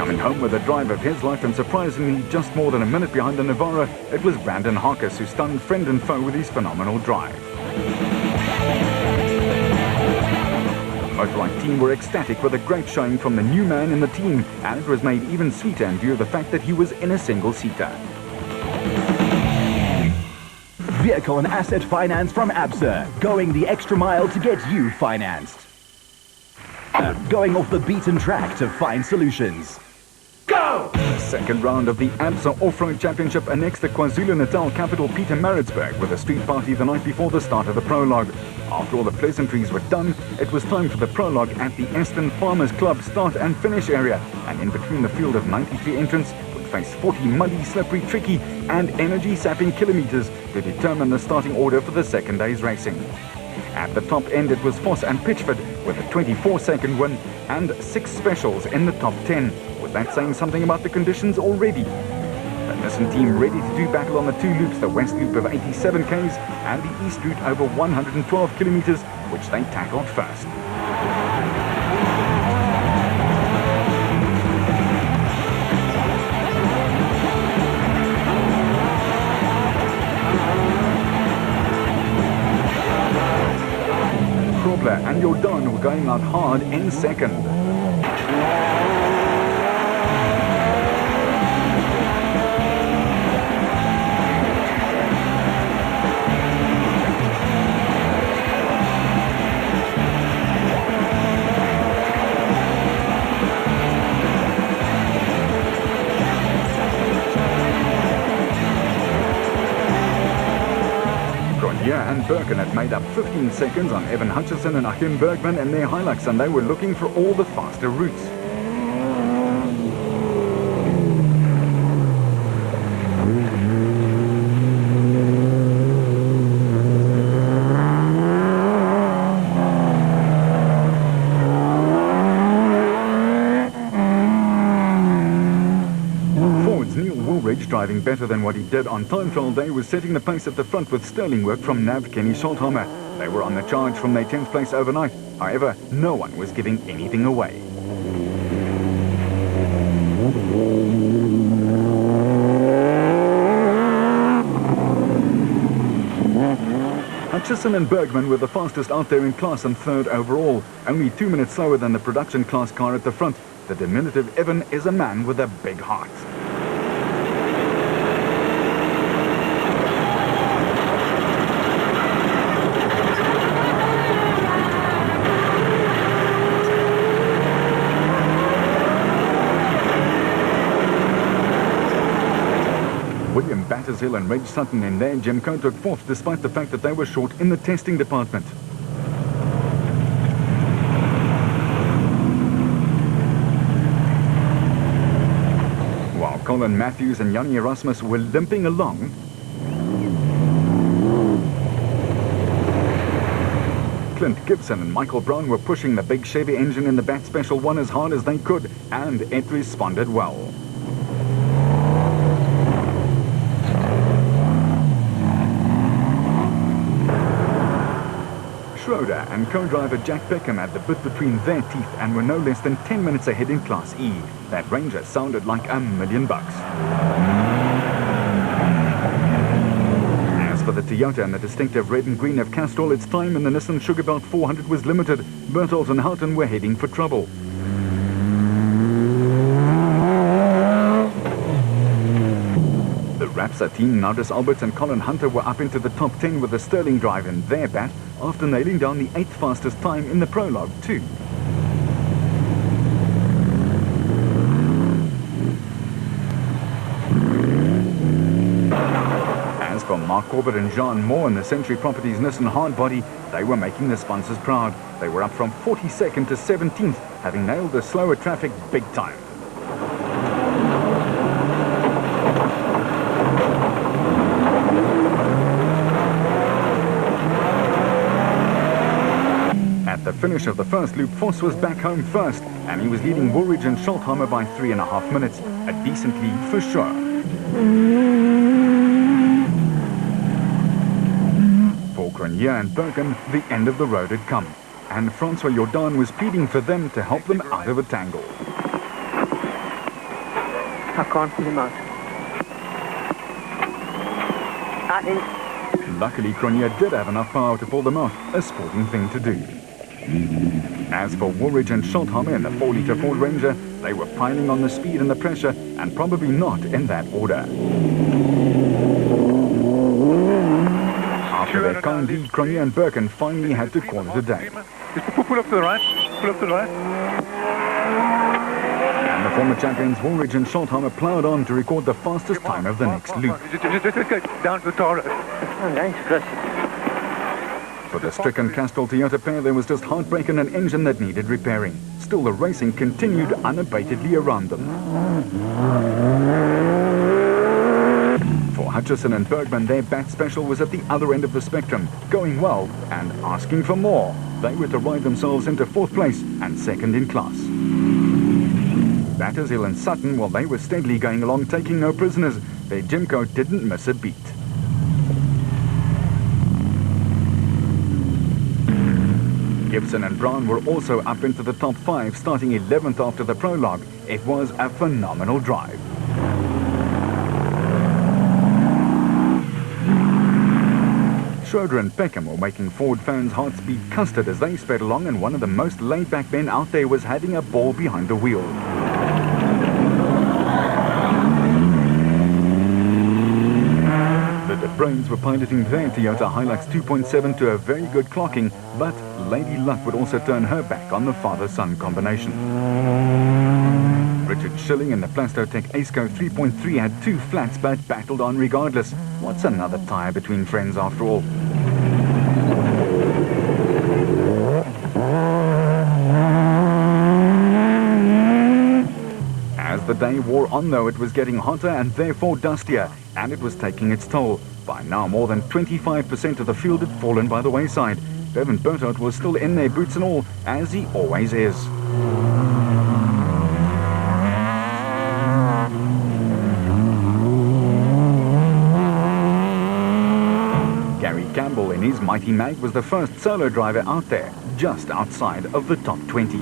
Coming home with a drive of his life and surprisingly just more than a minute behind the Navarra, it was Brandon Harkis who stunned friend and foe with his phenomenal drive. The Motorride team were ecstatic with a great showing from the new man in the team, and it was made even sweeter in view of the fact that he was in a single-seater. Vehicle and asset finance from ABSA, going the extra mile to get you financed. Going off the beaten track to find solutions. Go! Second round of the ABSA Off-Road Championship annexed the KwaZulu-Natal capital Pietermaritzburg with a street party the night before the start of the prologue. After all the pleasantries were done, it was time for the prologue at the Aston Farmers Club start and finish area, and in between the field of 93 entrants would face 40 muddy, slippery, tricky and energy-sapping kilometers to determine the starting order for the second day's racing. At the top end it was Foss and Pitchford with a 24-second win and 6 specials in the top 10. Was that saying something about the conditions already? The Nissan team ready to do battle on the 2 loops, the west loop of 87 k's and the east route over 112 kilometers, which they tackled first. And Jordan were going out hard in second. And Birken had made up 15 seconds on Evan Hutchison and Achim Bergman in their Hilux, and they were looking for all the faster routes. Driving better than what he did on time trial day was setting the pace at the front with sterling work from Nav Kenny Scholthammer. They were on the charge from their 10th place overnight. However, no one was giving anything away. Hutchison and Bergman were the fastest out there in class and third overall, only 2 minutes slower than the production class car at the front. The diminutive Evan is a man with a big heart. William Battershill and Reg Sutton in their Jimco took fourth despite the fact that they were short in the testing department. While Colin Matthews and Yanni Erasmus were limping along, Clint Gibson and Michael Brown were pushing the big Chevy engine in the Bat Special 1 as hard as they could, and it responded well. Schroeder and co-driver Jack Peckham had the bit between their teeth and were no less than 10 minutes ahead in Class E. That Ranger sounded like $1 million. As for the Toyota and the distinctive red and green of Castrol, its time in the Nissan Sugarbelt 400 was limited. Bertholdt and Houghton were heading for trouble. Rapsa team, Nardis Alberts and Colin Hunter were up into the top 10 with a sterling drive in their bat after nailing down the 8th fastest time in the prologue too. As for Mark Corbett and Jean Moore in the Century Properties Nissan Hardbody, they were making the sponsors proud. They were up from 42nd to 17th, having nailed the slower traffic big time. At the finish of the first loop, Foss was back home first, and he was leading Woolridge and Scholthammer by 3.5 minutes. A decent lead for sure. For Grenier and Bergen, the end of the road had come, and Francois Jordan was pleading for them to help them out of a tangle. I can't pull him out. I think. Luckily, Cronje did have enough power to pull them out, a sporting thing to do. As for Woolridge and Schulthammer in the 4-litre Ford Ranger, they were piling on the speed and the pressure, and probably not in that order. After their kind lead, Cronje and Birkin finally had to call it a day. Pull up to the right. Pull up to the right. And the former champions Woolridge and Schulthammer ploughed on to record the fastest time of the next loop. Just go down to the tar road. I'm going to cross it. For the stricken Castrol Toyota pair, there was just heartbreak and an engine that needed repairing. Still, the racing continued unabatedly around them. For Hutchison and Bergman, their bat special was at the other end of the spectrum, going well and asking for more. They were to ride themselves into 4th place and 2nd in class. Battershill and Sutton, while they were steadily going along, taking no prisoners, their Jimco didn't miss a beat. Gibson and Brown were also up into the top 5, starting 11th after the prologue. It was a phenomenal drive. Schroeder and Peckham were making Ford fans' hearts beat custard as they sped along, and one of the most laid-back men out there was having a ball behind the wheel. The De Bruins were piloting their Toyota Hilux 2.7 to a very good clocking, but Lady Luck would also turn her back on the father-son combination. Richard Schilling in the Plastotech Aceco 3.3 had 2 flats but battled on regardless. What's another tyre between friends after all? As the day wore on though, it was getting hotter and therefore dustier, and it was taking its toll. By now, more than 25% of the field had fallen by the wayside. Bevan Bertot was still in there, boots and all, as he always is. Gary Campbell in his Mighty Mag was the first solo driver out there, just outside of the top 20.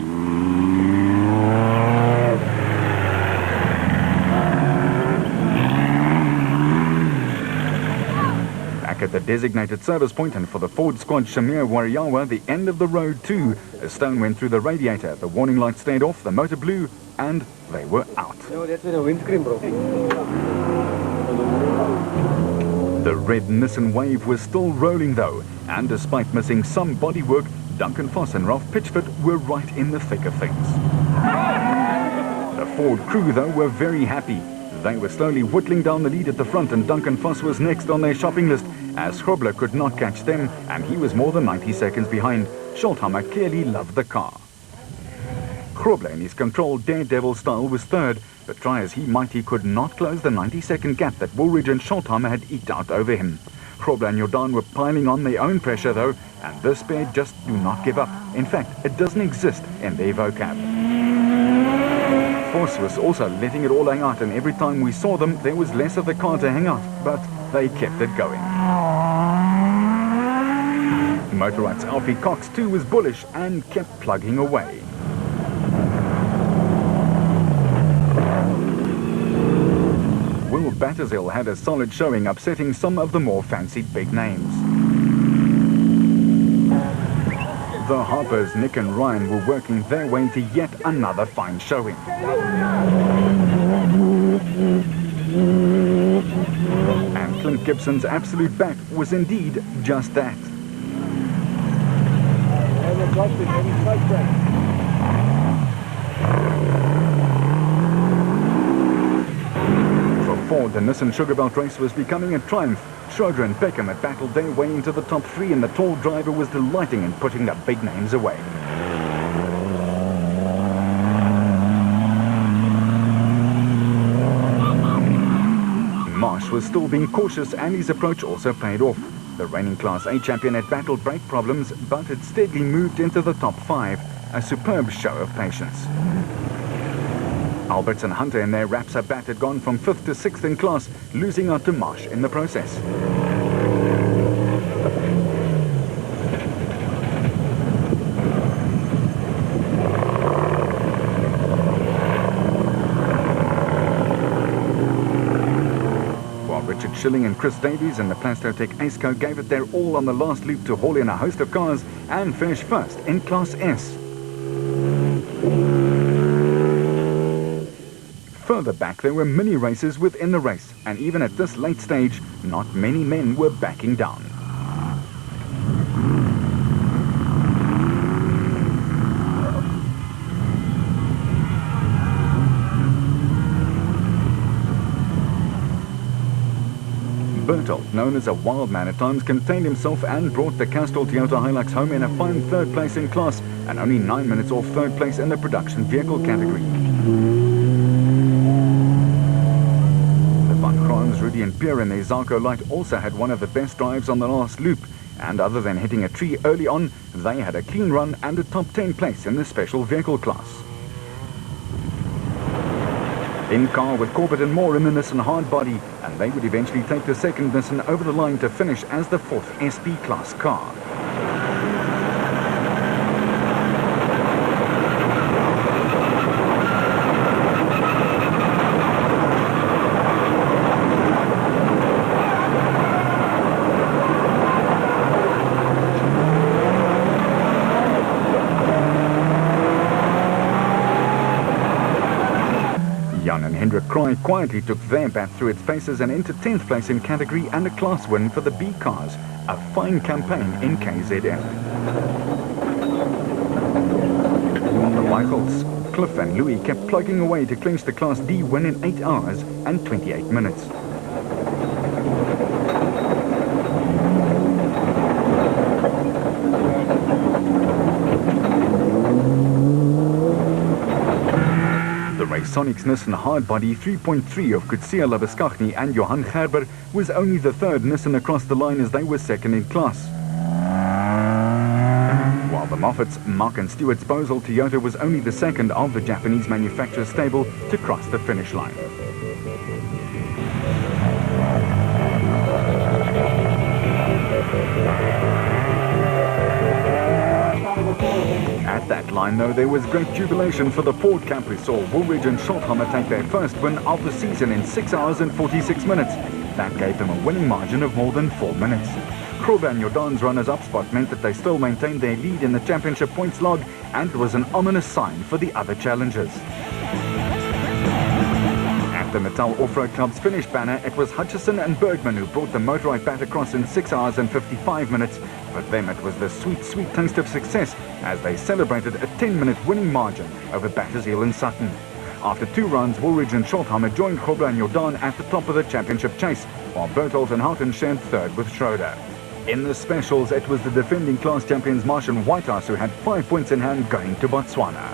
At the designated service point, and for the Ford squad Shamir Wariawa, the end of the road too. A stone went through the radiator, the warning light stayed off, the motor blew, and they were out. No, that's when the windscreen broke. The red Nissan Wave was still rolling though, and despite missing some bodywork, Duncan Foss and Ralph Pitchford were right in the thick of things. The Ford crew though were very happy. They were slowly whittling down the lead at the front, and Duncan Foss was next on their shopping list, as Grobler could not catch them, and he was more than 90 seconds behind. Schulthammer clearly loved the car. Grobler in his controlled daredevil style was third, but try as he might, he could not close the 90-second gap that Woolridge and Schulthammer had eked out over him. Grobler and Jordan were piling on their own pressure though, and this pair just do not give up. In fact, it doesn't exist in their vocab. Foss was also letting it all hang out, and every time we saw them, there was less of the car to hang out, but they kept it going. Motorrad's Alfie Cox too was bullish and kept plugging away. Will Battershill had a solid showing, upsetting some of the more fancied big names. The Harpers, Nick and Ryan, were working their way into yet another fine showing. And Clint Gibson's absolute back was indeed just that. For Ford, the Nissan Sugar Belt race was becoming a triumph. Schroeder and Peckham had battled their way into the top 3, and the tall driver was delighting in putting the big names away. Marsh was still being cautious, and his approach also paid off. The reigning Class A champion had battled brake problems, but had steadily moved into the top 5. A superb show of patience. Alberts and Hunter in their Rapsa bat had gone from 5th to 6th in class, losing out to Marsh in the process. Richard Schilling and Chris Davies in the Plastotech Aceco gave it their all on the last loop to haul in a host of cars and finish first in Class S. Further back, there were mini races within the race, and even at this late stage, not many men were backing down. Bertolt, known as a wild man at times, contained himself and brought the Castrol Toyota Hilux home in a fine third place in class and only 9 minutes off third place in the production vehicle category. The Van Graans, Rudy and Pierre in their Zarko Light also had one of the best drives on the last loop, and other than hitting a tree early on, they had a clean run and a top 10 place in the special vehicle class. In car with Corbett and Moore in the Nissan hardbody, and they would eventually take the second Nissan over the line to finish as the fourth SP class car. Jan and Hendrik Kroy quietly took their bat through its paces and into 10th place in category and a class win for the B cars. A fine campaign in KZN. The Michaels, Cliff and Louis kept plugging away to clinch the Class D win in 8 hours and 28 minutes. Sonic's Nissan hardbody 3.3 of Kutsia Labuskaghni and Johan Gerber was only the third Nissan across the line as they were second in class. While the Moffats, Mark and Stewart's Bosel Toyota was only the second of the Japanese manufacturer's stable to cross the finish line. At that line, though, there was great jubilation for the Ford Camp who saw Woolridge and Schulthammer take their first win of the season in 6 hours and 46 minutes. That gave them a winning margin of more than 4 minutes. Kroba and Jordan's runners-up spot meant that they still maintained their lead in the championship points log, and it was an ominous sign for the other challengers. At the Natal Off-Road Club's finish banner, it was Hutchison and Bergman who brought the motorized bat across in 6 hours and 55 minutes. For them, it was the sweet, sweet taste of success as they celebrated a 10-minute winning margin over Battershill and Sutton. After 2 runs, Woolridge and Schulthammer joined Cobra and Jordan at the top of the championship chase, while Berthold and Houghton shared third with Schroeder. In the specials, it was the defending class champions Marsh and Whitehouse who had 5 points in hand going to Botswana.